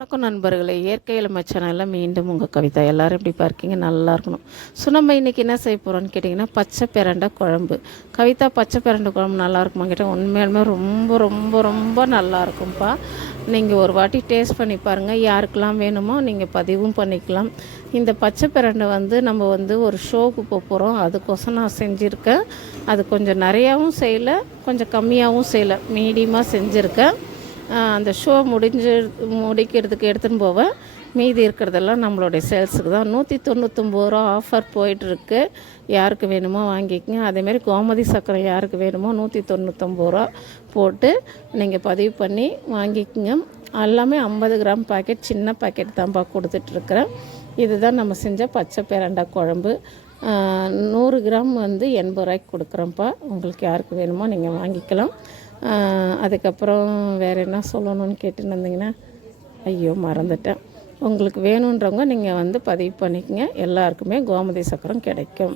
வணக்கம் நண்பர்களே. இயற்கை இளமை சேனலில் மீண்டும் உங்கள் கவிதா. எல்லோரும் எப்படி பார்க்கீங்க? நல்லா இருக்கணும். ஸோ நம்ம இன்றைக்கி என்ன செய்ய போகிறோம்னு கேட்டிங்கன்னா பச்சை பிரண்டை குழம்பு. கவிதா பச்சை பிரண்டை குழம்பு நல்லா இருக்குமா கேட்டால் உண்மையாலுமே ரொம்ப ரொம்ப ரொம்ப நல்லா இருக்கும்ப்பா நீங்கள் ஒரு வாட்டி டேஸ்ட் பண்ணி பாருங்கள் யாருக்கெல்லாம் வேணுமோ நீங்கள் பதிவும் பண்ணிக்கலாம். இந்த பச்சை பிரண்டை வந்து நம்ம வந்து ஒரு ஷோக்கு போக போகிறோம் அதுக்கோசம் நான் செஞ்சுருக்கேன். அது கொஞ்சம் நிறையாவும் செய்யலை கொஞ்சம் கம்மியாகவும் செய்யலை. மீடியமாக செஞ்சுருக்கேன். அந்த ஷோ முடிஞ்சு முடிக்கிறதுக்கு எடுத்துன்னு போவேன் மீதி இருக்கிறதெல்லாம் நம்மளுடைய சேல்ஸுக்கு தான். நூற்றி தொண்ணூற்றொம்பது ரூபா ஆஃபர் போயிட்டுருக்கு. யாருக்கு வேணுமோ வாங்கிக்கங்க. அதேமாரி கோமதி சக்கரை யாருக்கு வேணுமோ நூற்றி தொண்ணூத்தொம்பது ரூபா போட்டு நீங்கள் பதிவு பண்ணி வாங்கிக்கங்க. எல்லாமே ஐம்பது கிராம் பாக்கெட் சின்ன பாக்கெட் தான்ப்பா கொடுத்துட்ருக்குறேன் இதுதான் நம்ம செஞ்ச பச்சை பேரண்டா குழம்பு. நூறு கிராம் வந்து எண்பது ரூபாய்க்கு கொடுக்குறோம்ப்பா உங்களுக்கு யாருக்கு வேணுமோ நீங்கள் வாங்கிக்கலாம். அதுக்கப்புறம் வேறு என்ன சொல்லணும்னு கேட்டுன்னு இருந்தீங்கன்னா ஐயோ மறந்துட்டேன். உங்களுக்கு வேணுன்றவங்க நீங்கள் வந்து பதிவு பண்ணிக்கங்க. எல்லாருக்குமே கோமதி சக்கரம் கிடைக்கும்.